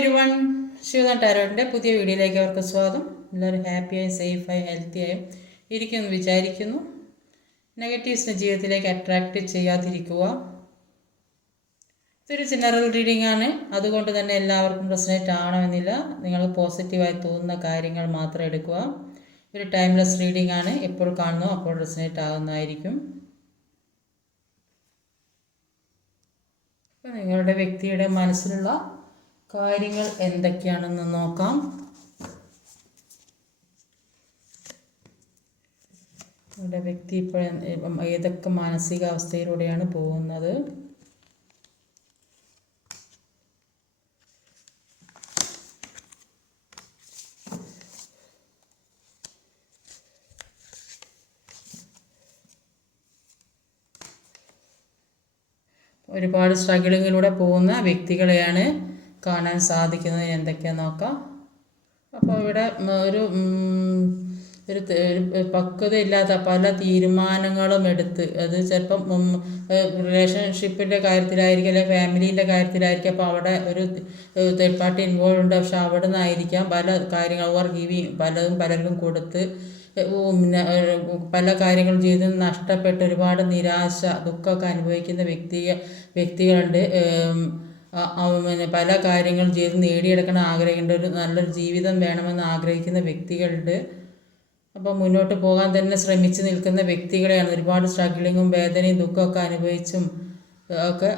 Everyone, ശിവദാൻ ടാരോട്ടിൻ്റെ പുതിയ വീഡിയോയിലേക്ക് അവർക്ക് സ്വാഗതം. എല്ലാവരും ഹാപ്പിയായും സേഫായും ഹെൽത്തിയായും ഇരിക്കുമെന്ന് വിചാരിക്കുന്നു. നെഗറ്റീവ്സിനെ ജീവിതത്തിലേക്ക് അട്രാക്റ്റ് ചെയ്യാതിരിക്കുക. ഇതൊരു ജനറൽ റീഡിംഗ് ആണ്, അതുകൊണ്ട് തന്നെ എല്ലാവർക്കും റെസനേറ്റ് ആവണമെന്നില്ല. നിങ്ങൾ പോസിറ്റീവായി തോന്നുന്ന കാര്യങ്ങൾ മാത്രം എടുക്കുക. ഒരു ടൈംലെസ് റീഡിംഗ് ആണ്, എപ്പോൾ കാണുന്നോ അപ്പോൾ റെസനേറ്റ് ആകുന്നതായിരിക്കും. നിങ്ങളുടെ വ്യക്തിയുടെ മനസ്സിലുള്ള കാര്യങ്ങൾ എന്തൊക്കെയാണെന്ന് നോക്കാം. നിങ്ങളുടെ വ്യക്തി ഇപ്പോൾ ഏതൊക്കെ മാനസികാവസ്ഥയിലൂടെയാണ് പോകുന്നത്? ഒരുപാട് സ്ട്രഗിളിങ്ങിലൂടെ പോകുന്ന വ്യക്തികളെയാണ് കാണാൻ സാധിക്കുന്നത്. എന്തൊക്കെയാണെന്ന് നോക്കാം. അപ്പോൾ ഇവിടെ ഒരു പക്വതയില്ലാത്ത പല തീരുമാനങ്ങളും എടുത്ത്, അത് ചിലപ്പം റിലേഷൻഷിപ്പിൻ്റെ കാര്യത്തിലായിരിക്കും, അല്ലെങ്കിൽ ഫാമിലീൻ്റെ കാര്യത്തിലായിരിക്കും. അപ്പോൾ അവിടെ ഒരു തേർഡ് പാർട്ടി ഇൻവോൾവ് ഉണ്ട്. പക്ഷെ അവിടെ നിന്നായിരിക്കാം പല കാര്യങ്ങൾ ഓവർ ഗിവിങ് പലതും പലർക്കും കൊടുത്ത് പല കാര്യങ്ങളും ചെയ്ത് നഷ്ടപ്പെട്ട് ഒരുപാട് നിരാശ ദുഃഖമൊക്കെ അനുഭവിക്കുന്ന വ്യക്തികളുണ്ട്. പല കാര്യങ്ങളും ചെയ്ത് നേടിയെടുക്കണം ആഗ്രഹിക്കേണ്ട ഒരു നല്ലൊരു ജീവിതം വേണമെന്ന് ആഗ്രഹിക്കുന്ന വ്യക്തികളുണ്ട്. അപ്പോൾ മുന്നോട്ട് പോകാൻ തന്നെ ശ്രമിച്ച് നിൽക്കുന്ന വ്യക്തികളെയാണ്. ഒരുപാട് സ്ട്രഗിളിങ്ങും വേദനയും ദുഃഖമൊക്കെ അനുഭവിച്ചും ഒക്കെ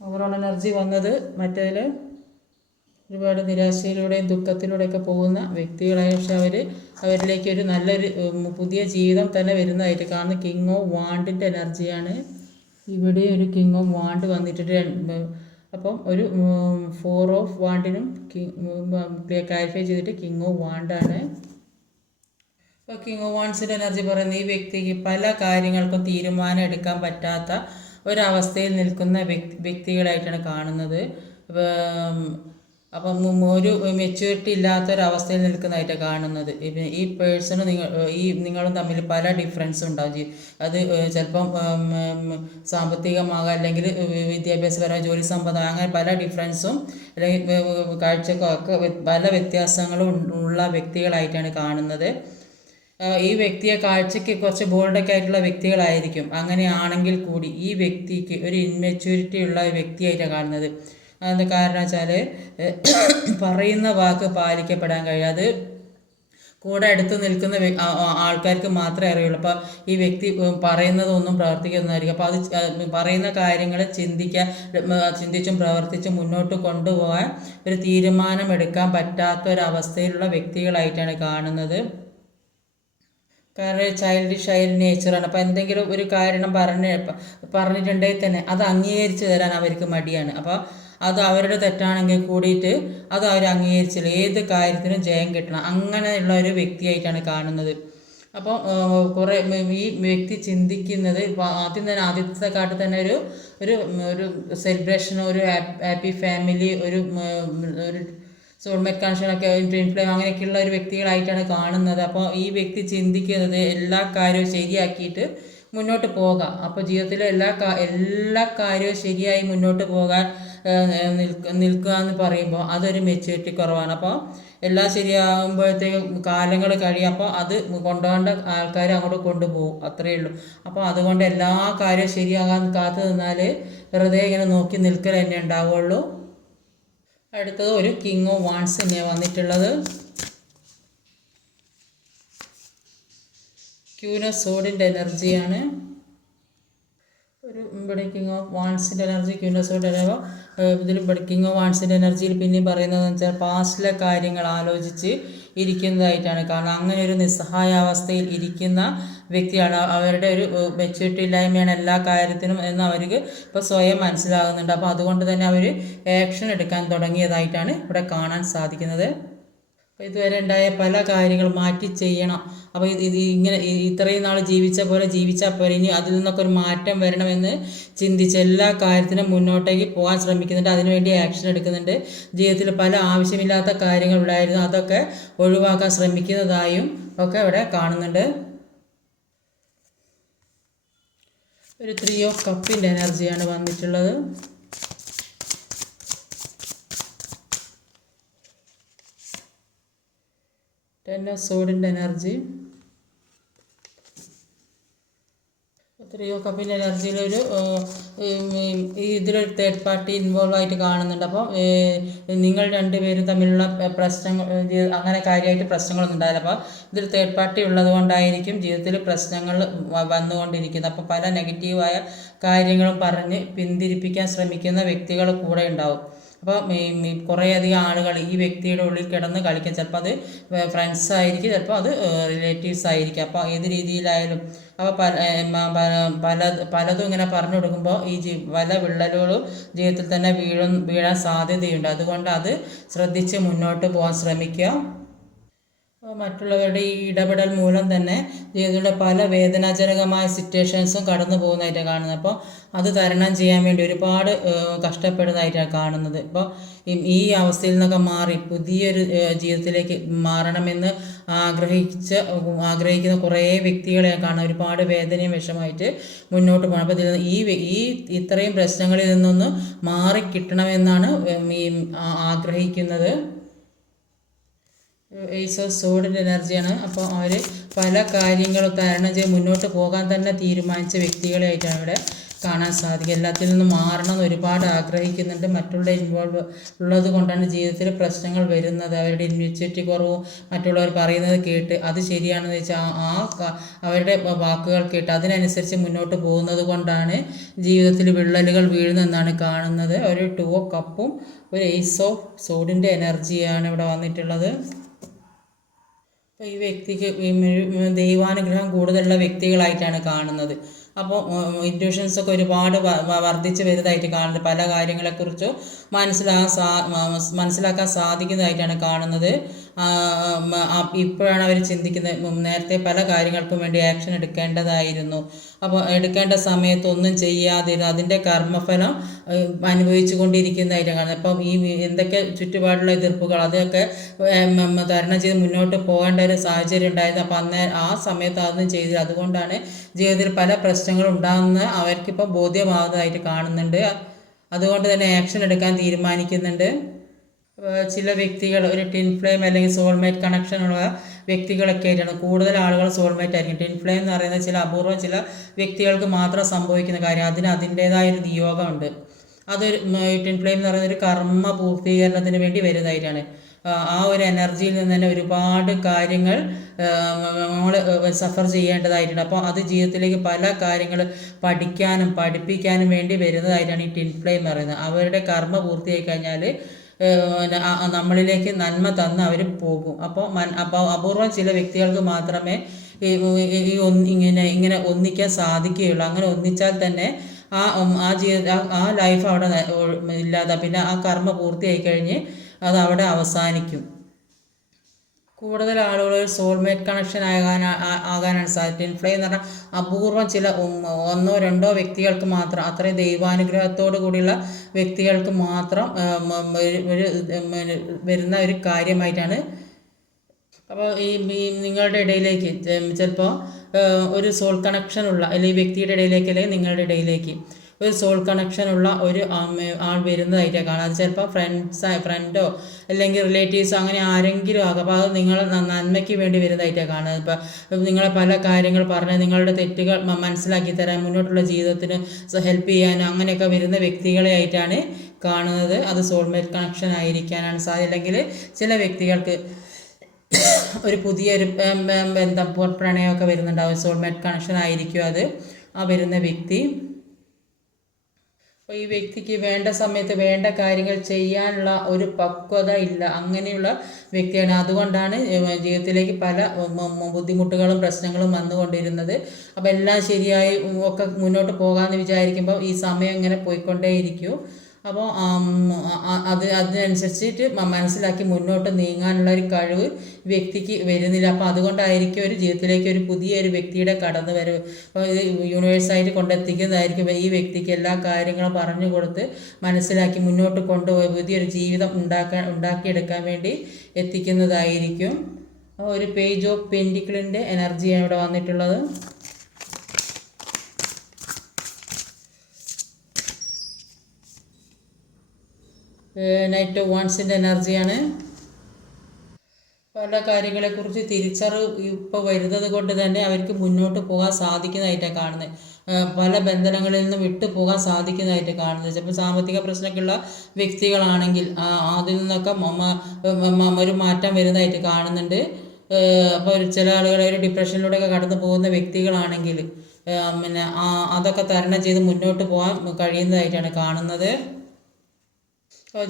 ഓവറോൾ എനർജി വന്നത്. മറ്റേതിൽ ഒരുപാട് നിരാശയിലൂടെയും ദുഃഖത്തിലൂടെയൊക്കെ പോകുന്ന വ്യക്തികളായ, പക്ഷെ അവരിലേക്ക് ഒരു നല്ലൊരു പുതിയ ജീവിതം തന്നെ വരുന്നതായിട്ട് കാണുന്ന കിങ് ഓഫ് വാണ്ടിൻ്റെ എനർജിയാണ്. ഇവിടെ ഒരു കിങ് ഓഫ് വാണ്ട് വന്നിട്ടുണ്ട്. അപ്പം ഒരു 4 ഓഫ് വാണ്ടിനും ക്ലാരിഫൈ ചെയ്തിട്ട് കിങ് ഓഫ് വാണ്ടാണ്. ഇപ്പോൾ കിങ് ഓഫ് വാണ്ട്സിൻ്റെ എനർജി പറയുന്നത് ഈ വ്യക്തിക്ക് പല കാര്യങ്ങൾക്കും തീരുമാനം എടുക്കാൻ പറ്റാത്ത ഒരവസ്ഥയിൽ നിൽക്കുന്ന വ്യക്തികളായിട്ടാണ് കാണുന്നത്. അപ്പം ഒരു മെച്യൂരിറ്റി ഇല്ലാത്തൊരവസ്ഥയിൽ നിൽക്കുന്നതായിട്ടാണ് കാണുന്നത്. ഈ പേഴ്സണും നിങ്ങളും തമ്മിൽ പല ഡിഫറൻസും ഉണ്ടാവും. അത് ചിലപ്പം സാമ്പത്തികമാകാം, അല്ലെങ്കിൽ വിദ്യാഭ്യാസപരമായ ജോലി സംബന്ധം, അങ്ങനെ പല ഡിഫറൻസും അല്ലെങ്കിൽ കാഴ്ചക്കൊക്കെ പല വ്യത്യാസങ്ങളും ഉള്ള വ്യക്തികളായിട്ടാണ് കാണുന്നത്. ഈ വ്യക്തിയെ കാഴ്ചയ്ക്ക് കുറച്ച് ബോൾഡൊക്കെ ആയിട്ടുള്ള വ്യക്തികളായിരിക്കും. അങ്ങനെയാണെങ്കിൽ കൂടി ഈ വ്യക്തിക്ക് ഒരു ഇൻമെച്യൂരിറ്റി ഉള്ള വ്യക്തിയായിട്ടാണ് കാണുന്നത്. അതെന്താ കാരണം വെച്ചാൽ പറയുന്ന വാക്ക് പാലിക്കപ്പെടാൻ കഴിയാതെ കൂടെ അടുത്ത് നിൽക്കുന്ന ആൾക്കാർക്ക് മാത്രമേ അറിയുള്ളൂ. അപ്പോൾ ഈ വ്യക്തി പറയുന്നതൊന്നും പ്രവർത്തിക്കുന്നതായിരിക്കും. അപ്പോൾ അത് പറയുന്ന കാര്യങ്ങൾ ചിന്തിച്ചും പ്രവർത്തിച്ചും മുന്നോട്ട് കൊണ്ടുപോകാൻ ഒരു തീരുമാനമെടുക്കാൻ പറ്റാത്ത ഒരവസ്ഥയിലുള്ള വ്യക്തികളായിട്ടാണ് കാണുന്നത്. കാരണം ചൈൽഡിഷ് ആയ നേച്ചറാണ്. അപ്പോൾ എന്തെങ്കിലും ഒരു കാരണം പറഞ്ഞിട്ടുണ്ടെങ്കിൽ തന്നെ അത് അംഗീകരിച്ച് തരാൻ അവർക്ക് മടിയാണ്. അപ്പോൾ അത് അവരുടെ തെറ്റാണെങ്കിൽ കൂടിയിട്ട് അത് അവർ അംഗീകരിച്ചില്ല. ഏത് കാര്യത്തിനും ജയം കിട്ടണം, അങ്ങനെയുള്ള ഒരു വ്യക്തിയായിട്ടാണ് കാണുന്നത്. അപ്പോൾ കുറേ ഈ വ്യക്തി ചിന്തിക്കുന്നത് ആദ്യത്തെ കാട്ടിൽ തന്നെ ഒരു സെലിബ്രേഷൻ, ഒരു ഹാപ്പി ഫാമിലി, ഒരു സോൾമേറ്റ് കണക്ഷനൊക്കെ, ഡ്രീം ഫ്ലെയിം, അങ്ങനെയൊക്കെയുള്ള ഒരു വ്യക്തികളായിട്ടാണ് കാണുന്നത്. അപ്പോൾ ഈ വ്യക്തി ചിന്തിക്കുന്നത് എല്ലാ കാര്യവും ശരിയാക്കിയിട്ട് മുന്നോട്ട് പോകാം. അപ്പോൾ ജീവിതത്തിലെ എല്ലാ കാര്യവും ശരിയായി മുന്നോട്ട് പോകാൻ നിൽക്കുക എന്ന് പറയുമ്പോൾ അതൊരു മെച്യൂരിറ്റി കുറവാണ്. അപ്പോൾ എല്ലാം ശരിയാകുമ്പോഴത്തേക്കും കാലങ്ങൾ കഴിയും. അപ്പോൾ അത് കൊണ്ടുപോകേണ്ട ആൾക്കാർ അങ്ങോട്ട് കൊണ്ടുപോകും, അത്രയേ ഉള്ളൂ. അപ്പോൾ അതുകൊണ്ട് എല്ലാ കാര്യവും ശരിയാകാൻ കാത്തു നിന്നാൽ വെറുതെ ഇങ്ങനെ നോക്കി നിൽക്കൽ തന്നെ ഉണ്ടാവുള്ളൂ. അടുത്തത് ഒരു കിങ് ഓഫ് വാണ്ട്സ് തന്നെയാണ് വന്നിട്ടുള്ളത്. ക്യൂൻ ഓഫ് സോഡിൻ്റെ എനർജിയാണ്. ഇവിടെ കിങ് ഓഫ് വാണ്ട്സിൻ്റെ എനർജി, ക്യൂൻ ഓഫ് സോഡ് ഇതിൽ കിങ് ഓഫ് വാണ്ട്സിൻ്റെ എനർജിയിൽ പിന്നെ പറയുന്നതെന്ന് വെച്ചാൽ പാസ്റ്റിലെ കാര്യങ്ങൾ ആലോചിച്ച് ഇരിക്കുന്നതായിട്ടാണ്. കാരണം അങ്ങനെ ഒരു നിസ്സഹായാവസ്ഥയിൽ ഇരിക്കുന്ന വ്യക്തിയാണ്. അവരുടെ ഒരു മെച്യൂരിറ്റി ഇല്ലായ്മയാണ് എല്ലാ കാര്യത്തിനും എന്ന് അവർക്ക് ഇപ്പോൾ സ്വയം മനസ്സിലാകുന്നുണ്ട്. അപ്പോൾ അതുകൊണ്ട് തന്നെ അവർ ആക്ഷൻ എടുക്കാൻ തുടങ്ങിയതായിട്ടാണ് ഇവിടെ കാണാൻ സാധിക്കുന്നത്. അപ്പോൾ ഇതുവരെ ഉണ്ടായ പല കാര്യങ്ങൾ മാറ്റി ചെയ്യണം. അപ്പോൾ ഇങ്ങനെ ഇത്രയും നാൾ ജീവിച്ച പോലെ ജീവിച്ചാൽ പോലെ ഇനി അതിൽ നിന്നൊക്കെ ഒരു മാറ്റം വരണമെന്ന് ചിന്തിച്ച് എല്ലാ കാര്യത്തിനും മുന്നോട്ടേക്ക് പോകാൻ ശ്രമിക്കുന്നുണ്ട്. അതിനുവേണ്ടി ആക്ഷൻ എടുക്കുന്നുണ്ട്. ജീവിതത്തിൽ പല ആവശ്യമില്ലാത്ത കാര്യങ്ങൾ ഉണ്ടായിരുന്നു, അതൊക്കെ ഒഴിവാക്കാൻ ശ്രമിക്കുന്നതായും ഒക്കെ ഇവിടെ കാണുന്നുണ്ട്. ഒരു 3 ഓഫ് കപ്പിൻ്റെ എനർജിയാണ് വന്നിട്ടുള്ളത്. ടെൻ ഓഫ് സോഡിൻ്റെ എനർജി, ത്രീ ഓഫ് കപ്പിൻ്റെ എനർജിയിലൊരു ഇതിലൊരു തേർഡ് പാർട്ടി ഇൻവോൾവ് ആയിട്ട് കാണുന്നുണ്ട്. അപ്പോൾ നിങ്ങൾ രണ്ടുപേരും തമ്മിലുള്ള പ്രശ്നങ്ങൾ അങ്ങനെ കാര്യമായിട്ട് പ്രശ്നങ്ങളൊന്നും ഉണ്ടാവില്ല. അപ്പോൾ ഇതൊരു തേർഡ് പാർട്ടി ഉള്ളത് കൊണ്ടായിരിക്കും ജീവിതത്തിൽ പ്രശ്നങ്ങൾ വന്നുകൊണ്ടിരിക്കുന്നത്. അപ്പോൾ പല നെഗറ്റീവായ കാര്യങ്ങളും പറഞ്ഞ് പിന്തിരിപ്പിക്കാൻ ശ്രമിക്കുന്ന വ്യക്തികൾ കൂടെ ഉണ്ടാവും. അപ്പോൾ കുറേയധികം ആളുകൾ ഈ വ്യക്തിയുടെ ഉള്ളിൽ കിടന്ന് കളിക്കും. ചിലപ്പോൾ അത് ഫ്രണ്ട്സ് ആയിരിക്കും, ചിലപ്പോൾ അത് റിലേറ്റീവ്സ് ആയിരിക്കും. അപ്പോൾ ഏത് രീതിയിലായാലും അപ്പോൾ പലതും ഇങ്ങനെ പറഞ്ഞു കൊടുക്കുമ്പോൾ പല വിള്ളലുകളും ജീവിതത്തിൽ തന്നെ വീഴാൻ സാധ്യതയുണ്ട്. അതുകൊണ്ട് അത് ശ്രദ്ധിച്ച് മുന്നോട്ട് പോകാൻ ശ്രമിക്കുക. മറ്റുള്ളവരുടെ ഈ ഇടപെടൽ മൂലം തന്നെ ജീവിതത്തിലെ പല വേദനാജനകമായ സിറ്റുവേഷൻസും കടന്നു പോകുന്നതായിട്ടാണ് കാണുന്നത്. അപ്പോൾ അത് തരണം ചെയ്യാൻ വേണ്ടി ഒരുപാട് കഷ്ടപ്പെടുന്നതായിട്ടാണ് കാണുന്നത്. അപ്പോൾ ഈ അവസ്ഥയിൽ നിന്നൊക്കെ മാറി പുതിയൊരു ജീവിതത്തിലേക്ക് മാറണമെന്ന് ആഗ്രഹിക്കുന്ന കുറേ വ്യക്തികളെ കാണാം. ഒരുപാട് വേദനയും വിഷമായിട്ട് മുന്നോട്ട് പോകണം. അപ്പോൾ ഈ ഇത്രയും പ്രശ്നങ്ങളിൽ നിന്നൊന്ന് മാറിക്കിട്ടണമെന്നാണ് ആഗ്രഹിക്കുന്നത്. ഏസ് ഓഫ് സോഡിൻ്റെ എനർജിയാണ്. അപ്പോൾ അവർ പല കാര്യങ്ങളും തരണം ചെയ്ത് മുന്നോട്ട് പോകാൻ തന്നെ തീരുമാനിച്ച വ്യക്തികളായിട്ടാണ് ഇവിടെ കാണാൻ സാധിക്കുക. എല്ലാത്തിൽ നിന്നും മാറണമെന്ന് ഒരുപാട് ആഗ്രഹിക്കുന്നുണ്ട്. മറ്റുള്ള ഇൻവോൾവ് ഉള്ളത് കൊണ്ടാണ് ജീവിതത്തിൽ പ്രശ്നങ്ങൾ വരുന്നത്. അവരുടെ ഇൻവിച്വേറ്റി കുറവും മറ്റുള്ളവർ പറയുന്നത് കേട്ട് അത് ശരിയാണെന്ന് വെച്ചാൽ അവരുടെ വാക്കുകൾ കേട്ട് അതിനനുസരിച്ച് മുന്നോട്ട് പോകുന്നത് കൊണ്ടാണ് ജീവിതത്തിൽ വിള്ളലുകൾ വീഴുന്നതെന്നാണ് കാണുന്നത്. ഒരു 2 ഓഫ് കപ്പും ഒരു ഏസ് ഓഫ് സോഡിൻ്റെ എനർജിയാണ് ഇവിടെ വന്നിട്ടുള്ളത്. അപ്പോൾ ഈ വ്യക്തിക്ക് ദൈവാനുഗ്രഹം കൂടുതലുള്ള വ്യക്തികളായിട്ടാണ് കാണുന്നത്. അപ്പോൾ ഇൻറ്റ്യൂഷൻസൊക്കെ ഒരുപാട് വർദ്ധിച്ച് വരുന്നതായിട്ട് കാണുന്നത്. പല കാര്യങ്ങളെക്കുറിച്ചും മനസ്സിലാക്കാൻ സാധിക്കുന്നതായിട്ടാണ് കാണുന്നത്. ഇപ്പോഴാണ് അവർ ചിന്തിക്കുന്നത് നേരത്തെ പല കാര്യങ്ങൾക്കും വേണ്ടി ആക്ഷൻ എടുക്കേണ്ടതായിരുന്നു. അപ്പോൾ എടുക്കേണ്ട സമയത്ത് ഒന്നും ചെയ്യാതിരുന്നു അതിൻ്റെ കർമ്മഫലം അനുഭവിച്ചു കൊണ്ടിരിക്കുന്നതായിട്ടാണ് കാണുന്നത്. അപ്പം എന്തൊക്കെ ചുറ്റുപാടുള്ള എതിർപ്പുകൾ അതൊക്കെ തരണം ചെയ്ത് മുന്നോട്ട് പോകേണ്ട ഒരു സാഹചര്യം ഉണ്ടായിരുന്നു. അപ്പം ആ സമയത്ത് അതൊന്നും ചെയ്തില്ല. അതുകൊണ്ടാണ് ജീവിതത്തിൽ പല പ്രശ്നങ്ങളും ഉണ്ടാകുന്നത് അവർക്കിപ്പോൾ ബോധ്യമാകുന്നതായിട്ട് കാണുന്നുണ്ട്. അതുകൊണ്ട് തന്നെ ആക്ഷൻ എടുക്കാൻ തീരുമാനിക്കുന്നുണ്ട്. ചില വ്യക്തികൾ ഒരു ടിൻ ഫ്ലെയിം അല്ലെങ്കിൽ സോൾമേറ്റ് കണക്ഷനുള്ള വ്യക്തികളൊക്കെ ആയിട്ടാണ് കൂടുതൽ ആളുകൾ സോൾമേറ്റ് ആയിരിക്കും. ടിൻ ഫ്ലെയിം എന്ന് പറയുന്നത് ചില വ്യക്തികൾക്ക് മാത്രം സംഭവിക്കുന്ന കാര്യം. അതിൻ്റേതായൊരു നിയോഗമുണ്ട്. അതൊരു ടിൻ ഫ്ലെയിം എന്ന് പറയുന്നത് ഒരു കർമ്മ പൂർത്തീകരണത്തിന് വേണ്ടി വരുന്നതായിട്ടാണ്. ആ ഒരു എനർജിയിൽ നിന്ന് തന്നെ ഒരുപാട് കാര്യങ്ങൾ നമ്മൾ സഫർ ചെയ്യേണ്ടതായിട്ടുണ്ട്. അപ്പോൾ അത് ജീവിതത്തിലേക്ക് പല കാര്യങ്ങൾ പഠിക്കാനും പഠിപ്പിക്കാനും വേണ്ടി വരുന്നതായിട്ടാണ് ഈ ടിൻ ഫ്ലെയിം പറയുന്നത്. അവരുടെ കർമ്മ പൂർത്തിയായി കഴിഞ്ഞാൽ നമ്മളിലേക്ക് നന്മ തന്ന് അവർ പോകും. അപ്പോൾ അപൂർവം ചില വ്യക്തികൾക്ക് മാത്രമേ ഇങ്ങനെ ഒന്നിക്കാൻ സാധിക്കുകയുള്ളൂ. അങ്ങനെ ഒന്നിച്ചാൽ തന്നെ ആ ലൈഫ് അവിടെ ഇല്ലാതെ പിന്നെ ആ കർമ്മ പൂർത്തിയായി കഴിഞ്ഞ് അത് അവിടെ അവസാനിക്കും. കൂടുതൽ ആളുകൾ സോൾമേറ്റ് കണക്ഷൻ ആകാനാണ് സാധിക്കും. ടിൻ ഫ്ലെയിം എന്ന് പറഞ്ഞാൽ അപൂർവം ചില 1-2 വ്യക്തികൾക്ക് മാത്രം അത്രയും ദൈവാനുഗ്രഹത്തോടു കൂടിയുള്ള വ്യക്തികൾക്ക് മാത്രം വരുന്ന ഒരു കാര്യമായിട്ടാണ്. അപ്പോൾ ഈ നിങ്ങളുടെ ഇടയിലേക്ക് ചിലപ്പോൾ ഒരു സോൾ കണക്ഷനുള്ള അല്ലെങ്കിൽ ഈ വ്യക്തിയുടെ ഇടയിലേക്ക് അല്ലെങ്കിൽ നിങ്ങളുടെ ഇടയിലേക്ക് ഒരു സോൾ കണക്ഷനുള്ള ഒരു ആൾ വരുന്നതായിട്ടാണ് കാണാം. അത് ചിലപ്പോൾ ഫ്രണ്ടോ അല്ലെങ്കിൽ റിലേറ്റീവ്സോ അങ്ങനെ ആരെങ്കിലും ആകാം. അപ്പോൾ അത് നിങ്ങൾ നന്മയ്ക്ക് വേണ്ടി വരുന്നതായിട്ടാണ് കാണുന്നത്. ഇപ്പോൾ നിങ്ങളെ പല കാര്യങ്ങൾ പറഞ്ഞ് നിങ്ങളുടെ തെറ്റുകൾ മനസ്സിലാക്കി തരാൻ മുന്നോട്ടുള്ള ജീവിതത്തിന് ഹെൽപ്പ് ചെയ്യാനും അങ്ങനെയൊക്കെ വരുന്ന വ്യക്തികളെ ആയിട്ടാണ് കാണുന്നത്. അത് സോൾമേറ്റ് കണക്ഷൻ ആയിരിക്കാനാണ് സാധ്യത. അല്ലെങ്കിൽ ചില വ്യക്തികൾക്ക് ഒരു പുതിയൊരു ബന്ധം പ്രണയമൊക്കെ വരുന്നുണ്ടാവും. സോൾമേറ്റ് കണക്ഷൻ ആയിരിക്കും അത് ആ വരുന്ന വ്യക്തി. അപ്പോൾ ഈ വ്യക്തിക്ക് വേണ്ട സമയത്ത് വേണ്ട കാര്യങ്ങൾ ചെയ്യാനുള്ള ഒരു പക്വത ഇല്ല, അങ്ങനെയുള്ള വ്യക്തിയാണ്. അതുകൊണ്ടാണ് ജീവിതത്തിലേക്ക് പല ബുദ്ധിമുട്ടുകളും പ്രശ്നങ്ങളും വന്നുകൊണ്ടിരുന്നത്. അപ്പോൾ എല്ലാം ശരിയായി ഒക്കെ മുന്നോട്ട് പോകാമെന്ന് വിചാരിക്കുമ്പോൾ ഈ സമയം ഇങ്ങനെ പോയിക്കൊണ്ടേയിരിക്കും. അപ്പോൾ അതിനനുസരിച്ചിട്ട് മനസ്സിലാക്കി മുന്നോട്ട് നീങ്ങാനുള്ള ഒരു കഴിവ് വ്യക്തിക്ക് വരുന്നില്ല. അപ്പോൾ അതുകൊണ്ടായിരിക്കും ഒരു ജീവിതത്തിലേക്ക് ഒരു പുതിയൊരു വ്യക്തിയുടെ കടന്നു വരവ്. അപ്പോൾ ഇത് യൂണിവേഴ്സായിട്ട് കൊണ്ടെത്തിക്കുന്നതായിരിക്കും ഈ വ്യക്തിക്ക് എല്ലാ കാര്യങ്ങളും പറഞ്ഞു കൊടുത്ത് മനസ്സിലാക്കി മുന്നോട്ട് കൊണ്ടുപോയി പുതിയൊരു ജീവിതം ഉണ്ടാക്കിയെടുക്കാൻ വേണ്ടി എത്തിക്കുന്നതായിരിക്കും. ഒരു പേജ് ഓഫ് പെൻറ്റിക്കിളിൻ്റെ എനർജിയാണ് ഇവിടെ വന്നിട്ടുള്ളത്. നൈറ്റ് ഓഫ് വാൻസിൻ്റെ എനർജിയാണ്. പല കാര്യങ്ങളെക്കുറിച്ച് തിരിച്ചറിവ് ഇപ്പോൾ വരുന്നത് കൊണ്ട് തന്നെ അവർക്ക് മുന്നോട്ട് പോകാൻ സാധിക്കുന്നതായിട്ടാണ് കാണുന്നത്. പല ബന്ധനങ്ങളിൽ നിന്ന് വിട്ടു പോകാൻ സാധിക്കുന്നതായിട്ട് കാണുന്നത്. ചിലപ്പോൾ സാമ്പത്തിക പ്രശ്നമൊക്കെയുള്ള വ്യക്തികളാണെങ്കിൽ അതിൽ നിന്നൊക്കെ ഒരു മാറ്റം വരുന്നതായിട്ട് കാണുന്നുണ്ട്. അപ്പോൾ ചില ആളുകൾ ഒരു ഡിപ്രഷനിലൂടെയൊക്കെ കടന്നു പോകുന്ന വ്യക്തികളാണെങ്കിൽ പിന്നെ അതൊക്കെ തരണം ചെയ്ത് മുന്നോട്ട് പോകാൻ കഴിയുന്നതായിട്ടാണ് കാണുന്നത്.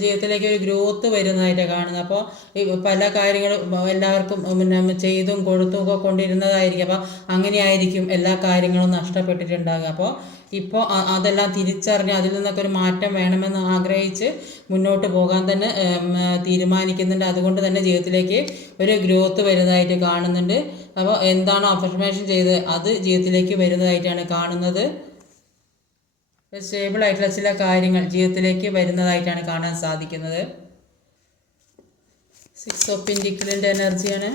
ജീവിതത്തിലേക്ക് ഒരു ഗ്രോത്ത് വരുന്നതായിട്ടാണ് കാണുന്നത്. അപ്പോൾ ഈ പല കാര്യങ്ങളും എല്ലാവർക്കും പിന്നെ ചെയ്തും കൊടുത്തും ഒക്കെ കൊണ്ടിരുന്നതായിരിക്കും. അപ്പോൾ അങ്ങനെയായിരിക്കും എല്ലാ കാര്യങ്ങളും നഷ്ടപ്പെട്ടിട്ടുണ്ടാകുക. അപ്പോൾ ഇപ്പോൾ അതെല്ലാം തിരിച്ചറിഞ്ഞ് അതിൽ നിന്നൊക്കെ ഒരു മാറ്റം വേണമെന്ന് ആഗ്രഹിച്ച് മുന്നോട്ട് പോകാൻ തന്നെ തീരുമാനിക്കുന്നുണ്ട്. അതുകൊണ്ട് തന്നെ ജീവിതത്തിലേക്ക് ഒരു ഗ്രോത്ത് വരുന്നതായിട്ട് കാണുന്നുണ്ട്. അപ്പോൾ എന്താണോ അഫർമേഷൻ ചെയ്ത് അത് ജീവിതത്തിലേക്ക് വരുന്നതായിട്ടാണ് കാണുന്നത്. സ്റ്റേബിൾ ആയിട്ടുള്ള ചില കാര്യങ്ങൾ ജീവിതത്തിലേക്ക് വരുന്നതായിട്ടാണ് കാണാൻ സാധിക്കുന്നത്. 6 ഓഫ് പെന്റിക്കിളിൻ്റെ എനർജിയാണ്.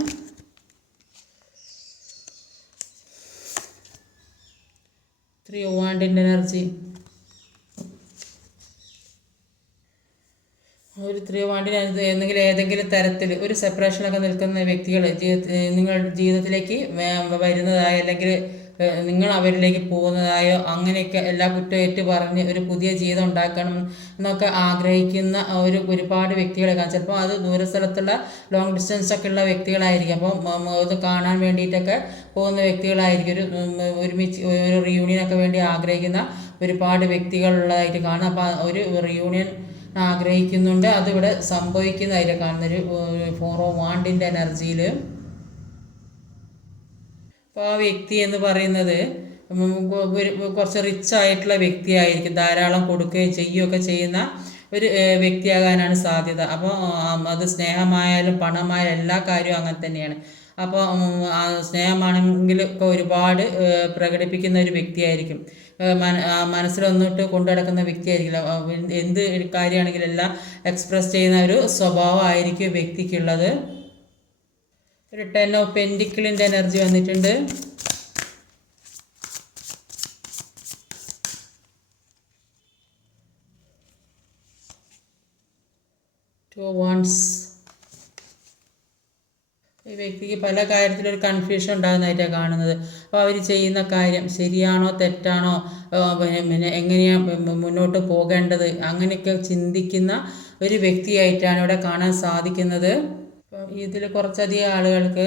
3 ഓഫ് വാണ്ടിൻ്റെ എനർജി. ഒരു 3 ഓഫ് വാണ്ടിന് ഏതെങ്കിലും തരത്തിൽ ഒരു സെപ്പറേഷനൊക്കെ നിൽക്കുന്ന വ്യക്തികൾ നിങ്ങളുടെ ജീവിതത്തിലേക്ക് വരുന്നതായ അല്ലെങ്കിൽ നിങ്ങൾ അവരിലേക്ക് പോകുന്നതായോ അങ്ങനെയൊക്കെ എല്ലാ കുറ്റമേറ്റ് പറഞ്ഞ് ഒരു പുതിയ ജീവിതം ഉണ്ടാക്കണം എന്നൊക്കെ ആഗ്രഹിക്കുന്ന ഒരുപാട് വ്യക്തികളെ കാണാം. ചിലപ്പോൾ അത് ദൂരസ്ഥലത്തുള്ള ലോങ് ഡിസ്റ്റൻസ് ഒക്കെ ഉള്ള വ്യക്തികളായിരിക്കും. അപ്പം അത് കാണാൻ വേണ്ടിയിട്ടൊക്കെ പോകുന്ന വ്യക്തികളായിരിക്കും. ഒരുമിച്ച് ഒരു റിയൂണിയനൊക്കെ വേണ്ടി ആഗ്രഹിക്കുന്ന ഒരുപാട് വ്യക്തികളുള്ളതായിട്ട് കാണാം. അപ്പോൾ ഒരു റിയൂണിയൻ ആഗ്രഹിക്കുന്നുണ്ട്, അതിവിടെ സംഭവിക്കുന്നതായിട്ട് കാണുന്നൊരു 4 ഓഫ് വാണ്ടിൻ്റെ എനർജിയിൽ. അപ്പോൾ ആ വ്യക്തി എന്ന് പറയുന്നത് കുറച്ച് റിച്ച് ആയിട്ടുള്ള വ്യക്തിയായിരിക്കും. ധാരാളം കൊടുക്കുകയും ചെയ്യുകയൊക്കെ ചെയ്യുന്ന ഒരു വ്യക്തിയാകാനാണ് സാധ്യത. അപ്പോൾ അത് സ്നേഹമായാലും പണമായാലും എല്ലാ കാര്യവും അങ്ങനെ തന്നെയാണ്. അപ്പോൾ സ്നേഹമാണെങ്കിൽ ഒക്കെ ഒരുപാട് പ്രകടിപ്പിക്കുന്ന ഒരു വ്യക്തിയായിരിക്കും. മനസ്സിലൊന്നിട്ട് കൊണ്ടു നടക്കുന്ന വ്യക്തിയായിരിക്കില്ല. എന്ത് കാര്യമാണെങ്കിലും എല്ലാം എക്സ്പ്രസ് ചെയ്യുന്ന ഒരു സ്വഭാവമായിരിക്കും വ്യക്തിക്കുള്ളത്. ഒരു 10 ഓഫ് പെന്റിക്കിളിൻ്റെ എനർജി വന്നിട്ടുണ്ട്. 2 ഓഫ് വാണ്ട്സ്. ഈ വ്യക്തിക്ക് പല കാര്യത്തിലൊരു കൺഫ്യൂഷൻ ഉണ്ടാകുന്നതായിട്ടാണ് കാണുന്നത്. അപ്പോൾ അവർ ചെയ്യുന്ന കാര്യം ശരിയാണോ തെറ്റാണോ, പിന്നെ എങ്ങനെയാണ് മുന്നോട്ട് പോകേണ്ടത്, അങ്ങനെയൊക്കെ ചിന്തിക്കുന്ന ഒരു വ്യക്തിയായിട്ടാണ് ഇവിടെ കാണാൻ സാധിക്കുന്നത്. ഇതിൽ കുറച്ചധികം ആളുകൾക്ക്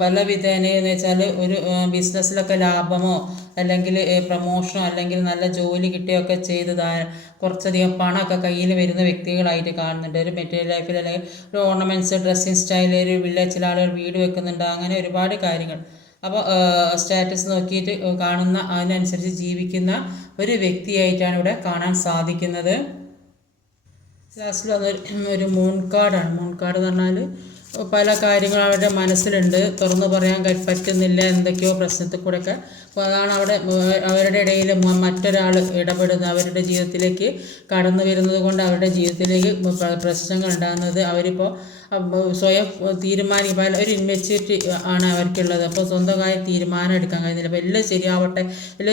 പല വിധേനയെന്ന് വെച്ചാൽ ഒരു ബിസിനസ്സിലൊക്കെ ലാഭമോ അല്ലെങ്കിൽ പ്രമോഷനോ അല്ലെങ്കിൽ നല്ല ജോലി കിട്ടുകയൊക്കെ ചെയ്ത് കുറച്ചധികം പണമൊക്കെ കയ്യിൽ വരുന്ന വ്യക്തികളായിട്ട് കാണുന്നുണ്ട്. ഒരു മെറ്റീരിയൽ ലൈഫിൽ അല്ലെങ്കിൽ ഒരു ഓർണമെൻറ്റ്സ്, ഡ്രസ്സിങ് സ്റ്റൈൽ, ഒരു വില്ലേജിൽ ആളുകൾ വീട് വെക്കുന്നുണ്ട്, അങ്ങനെ ഒരുപാട് കാര്യങ്ങൾ. അപ്പോൾ സ്റ്റാറ്റസ് നോക്കിയിട്ട് കാണുന്ന അതിനനുസരിച്ച് ജീവിക്കുന്ന ഒരു വ്യക്തിയായിട്ടാണ് ഇവിടെ കാണാൻ സാധിക്കുന്നത്. ലാസ്റ്റിൽ ഒരു മൂൺ കാർഡാണ്. മൂൺ കാർഡ് എന്ന് പറഞ്ഞാൽ പല കാര്യങ്ങളും അവരുടെ മനസ്സിലുണ്ട്, തുറന്നു പറയാൻ പറ്റുന്നില്ല, എന്തൊക്കെയോ പ്രശ്നത്തിൽ കൂടെയൊക്കെ. അപ്പോൾ അതാണ് അവരുടെ ഇടയിൽ മറ്റൊരാൾ ഇടപെടുന്നത്, അവരുടെ ജീവിതത്തിലേക്ക് കടന്നു വരുന്നത് കൊണ്ട് അവരുടെ ജീവിതത്തിലേക്ക് പ്രശ്നങ്ങൾ ഉണ്ടാകുന്നത്. അവരിപ്പോൾ സ്വയം തീരുമാനിക്കും, ഒരു ഇൻവെച്യൂരിറ്റി ആണ് അവർക്കുള്ളത്. അപ്പോൾ സ്വന്തമായി തീരുമാനം എടുക്കാൻ കഴിയുന്നില്ല. അപ്പോൾ എല്ലാം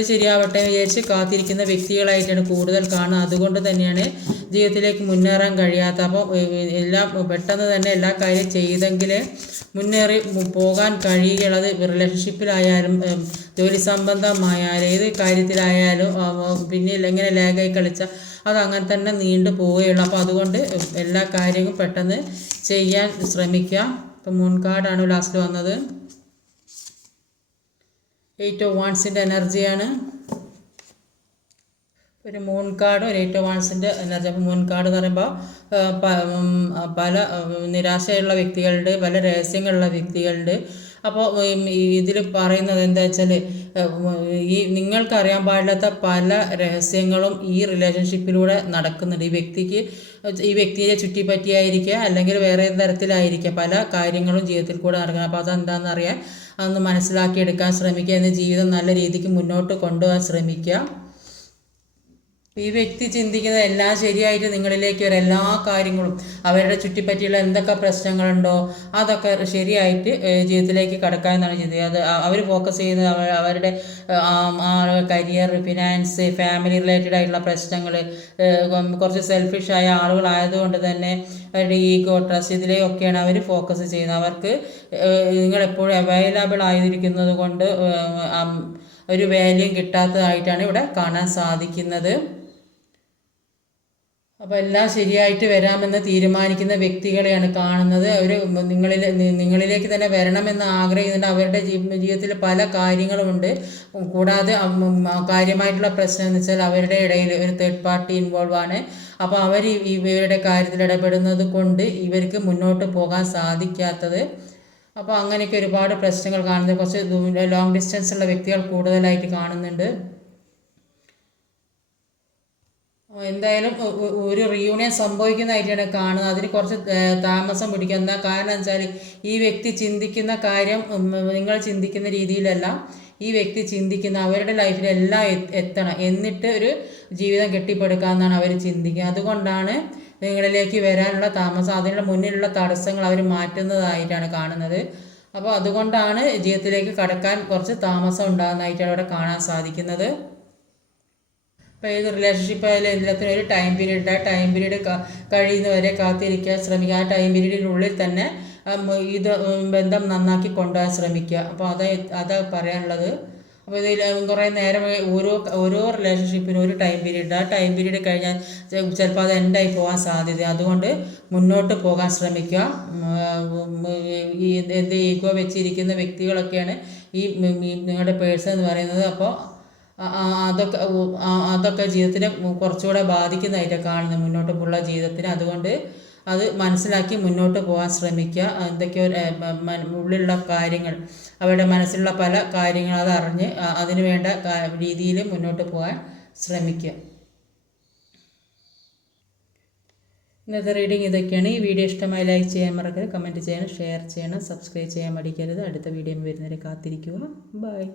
ശരിയാവട്ടെ എന്ന് വിചാരിച്ച് കാത്തിരിക്കുന്ന വ്യക്തികളായിട്ടാണ് കൂടുതൽ കാണുന്നത്. അതുകൊണ്ട് തന്നെയാണ് ജീവിതത്തിലേക്ക് മുന്നേറാൻ കഴിയാത്ത. അപ്പോൾ എല്ലാം പെട്ടെന്ന് തന്നെ എല്ലാ കാര്യം ചെയ്തെങ്കിൽ മുന്നേറി പോകാൻ കഴിയുള്ളത്. റിലേഷൻഷിപ്പിലായാലും ജോലി സംബന്ധമായാലും ഏത് കാര്യത്തിലായാലും പിന്നെ എങ്ങനെ ലാഗായി കളിച്ചാൽ അതങ്ങനെ തന്നെ നീണ്ടു പോവുകയുള്ളൂ. അപ്പോൾ അതുകൊണ്ട് എല്ലാ കാര്യങ്ങളും പെട്ടെന്ന് ചെയ്യാൻ ശ്രമിക്കാം. ഇപ്പം മൂൺ കാർഡാണ് ലാസ്റ്റ് വന്നത്. 8 ഓഫ് വാണ്ട്സിൻ്റെ എനർജിയാണ്. ഒരു മൂൺ കാർഡും ഒരു 8 ഓഫ് വാണ്ട്സിൻ്റെ എനർജി. അപ്പോൾ മൂൺ കാർഡ് എന്ന് പറയുമ്പോൾ പല നിരാശയുള്ള വ്യക്തികളുണ്ട്, പല രഹസ്യങ്ങളുള്ള വ്യക്തികളുണ്ട്. അപ്പോൾ ഇതിൽ പറയുന്നത് എന്താ വെച്ചാൽ ഈ നിങ്ങൾക്കറിയാൻ പാടില്ലാത്ത പല രഹസ്യങ്ങളും ഈ റിലേഷൻഷിപ്പിലൂടെ നടക്കുന്നുണ്ട്. ഈ വ്യക്തിയെ ചുറ്റിപ്പറ്റിയായിരിക്കുക അല്ലെങ്കിൽ വേറെ തരത്തിലായിരിക്കുക പല കാര്യങ്ങളും ജീവിതത്തിൽ കൂടെ നടക്കുന്നത്. അപ്പോൾ അതെന്താണെന്ന് അറിയാൻ അതൊന്ന് മനസ്സിലാക്കിയെടുക്കാൻ ശ്രമിക്കുക. എന്ന് ജീവിതം നല്ല രീതിക്ക് മുന്നോട്ട് കൊണ്ടുപോകാൻ ശ്രമിക്കുക. ഈ വ്യക്തി ചിന്തിക്കുന്നത് എല്ലാം ശരിയായിട്ട് നിങ്ങളിലേക്ക് വരും, എല്ലാ കാര്യങ്ങളും അവരുടെ ചുറ്റിപ്പറ്റിയുള്ള എന്തൊക്കെ പ്രശ്നങ്ങളുണ്ടോ അതൊക്കെ ശരിയായിട്ട് ജീവിതത്തിലേക്ക് കടക്കാമെന്നാണ് ചിന്തിക്കുന്നത്. അത് അവർ ഫോക്കസ് ചെയ്യുന്നത് അവരുടെ കരിയർ, ഫിനാൻസ്, ഫാമിലി റിലേറ്റഡ് ആയിട്ടുള്ള പ്രശ്നങ്ങൾ, കുറച്ച് സെൽഫിഷായ ആളുകളായതുകൊണ്ട് തന്നെ അവരുടെ ഈഗോ, ട്രസ്റ്റ് ഇതിലെയൊക്കെയാണ് അവർ ഫോക്കസ് ചെയ്യുന്നത്. അവർക്ക് നിങ്ങളെപ്പോഴും അവൈലബിൾ ആയിരിക്കുന്നത് കൊണ്ട് ഒരു വാല്യൂ കിട്ടാത്തതായിട്ടാണ് ഇവിടെ കാണാൻ സാധിക്കുന്നത്. അപ്പോൾ എല്ലാം ശരിയായിട്ട് വരാമെന്ന് തീരുമാനിക്കുന്ന വ്യക്തികളെയാണ് കാണുന്നത്. അവർ നിങ്ങളിലേക്ക് തന്നെ വരണമെന്ന് ആഗ്രഹിക്കുന്നുണ്ട്. അവരുടെ ജീവിതത്തിൽ പല കാര്യങ്ങളുമുണ്ട്. കൂടാതെ കാര്യമായിട്ടുള്ള പ്രശ്നം എന്ന് വെച്ചാൽ അവരുടെ ഇടയിൽ ഒരു തേർഡ് പാർട്ടി ഇൻവോൾവ് ആണ്. അപ്പോൾ അവർ ഇവരുടെ കാര്യത്തിൽ ഇടപെടുന്നത് കൊണ്ട് ഇവർക്ക് മുന്നോട്ട് പോകാൻ സാധിക്കാത്തത്. അപ്പോൾ അങ്ങനെയൊക്കെ ഒരുപാട് പ്രശ്നങ്ങൾ കാണുന്നത്. കുറച്ച് ലോങ് ഡിസ്റ്റൻസ് ഉള്ള വ്യക്തികൾ കൂടുതലായിട്ട് കാണുന്നുണ്ട്. എന്തായാലും ഒരു റീയൂണിയൻ സംഭവിക്കുന്നതായിട്ടാണ് കാണുന്നത്. അതിന് കുറച്ച് താമസം പിടിക്കും. എന്താ കാരണം വെച്ചാൽ ഈ വ്യക്തി ചിന്തിക്കുന്ന കാര്യം നിങ്ങൾ ചിന്തിക്കുന്ന രീതിയിലല്ല ഈ വ്യക്തി ചിന്തിക്കുന്ന അവരുടെ ലൈഫിൽ എല്ലാം എത്തണം, എന്നിട്ട് ഒരു ജീവിതം കെട്ടിപ്പടുക്കാമെന്നാണ് അവർ ചിന്തിക്കുക. അതുകൊണ്ടാണ് നിങ്ങളിലേക്ക് വരാനുള്ള താമസം, അതിനുള്ള മുന്നിലുള്ള തടസ്സങ്ങൾ അവർ മാറ്റുന്നതായിട്ടാണ് കാണുന്നത്. അപ്പോൾ അതുകൊണ്ടാണ് ജീവിതത്തിലേക്ക് കടക്കാൻ കുറച്ച് താമസം ഉണ്ടാകുന്നതായിട്ടാണ് അവിടെ കാണാൻ സാധിക്കുന്നത്. ഇപ്പോൾ ഏത് റിലേഷൻഷിപ്പ് ആയാലും എല്ലാത്തിനും ഒരു ടൈം പീരീഡ്, ആ ടൈം പീരീഡ് കഴിയുന്നവരെ കാത്തിരിക്കാൻ ശ്രമിക്കുക. ആ ടൈം പീരീഡിനുള്ളിൽ തന്നെ ഇത് ബന്ധം നന്നാക്കി കൊണ്ടുപോകാൻ ശ്രമിക്കുക. അപ്പോൾ അതാ പറയാനുള്ളത്. അപ്പോൾ ഇതിൽ കുറേ നേരം ഓരോ റിലേഷൻഷിപ്പിനും ഒരു ടൈം പീരീഡ്, ആ ടൈം പീരീഡ് കഴിഞ്ഞാൽ ചിലപ്പോൾ അത് എൻഡായി പോകാൻ സാധ്യത. അതുകൊണ്ട് മുന്നോട്ട് പോകാൻ ശ്രമിക്കുക. ഈ ഈഗോ വെച്ചിരിക്കുന്ന വ്യക്തികളൊക്കെയാണ് ഈ നിങ്ങളുടെ പേഴ്സൺ എന്ന് പറയുന്നത്. അപ്പോൾ അതൊക്കെ ജീവിതത്തിനെ കുറച്ചുകൂടെ ബാധിക്കുന്നതായിട്ടാണ് കാണുന്നത്, മുന്നോട്ടുള്ള ജീവിതത്തിന്. അതുകൊണ്ട് അത് മനസ്സിലാക്കി മുന്നോട്ട് പോകാൻ ശ്രമിക്കുക. എന്തൊക്കെയോ ഉള്ളിലുള്ള കാര്യങ്ങൾ, അവരുടെ മനസ്സിലുള്ള പല കാര്യങ്ങൾ അതറിഞ്ഞ് അതിന് വേണ്ട രീതിയിൽ മുന്നോട്ട് പോകാൻ ശ്രമിക്കുക. ഇന്നത്തെ റീഡിങ് ഇതൊക്കെയാണ്. ഈ വീഡിയോ ഇഷ്ടമായി ലൈക്ക് ചെയ്യാൻ മറക്കരുത്, കമൻറ്റ് ചെയ്യണം, ഷെയർ ചെയ്യണം, സബ്സ്ക്രൈബ് ചെയ്യാൻ മടിക്കരുത്. അടുത്ത വീഡിയോ വരുന്നവരെ കാത്തിരിക്കുക. ബൈ.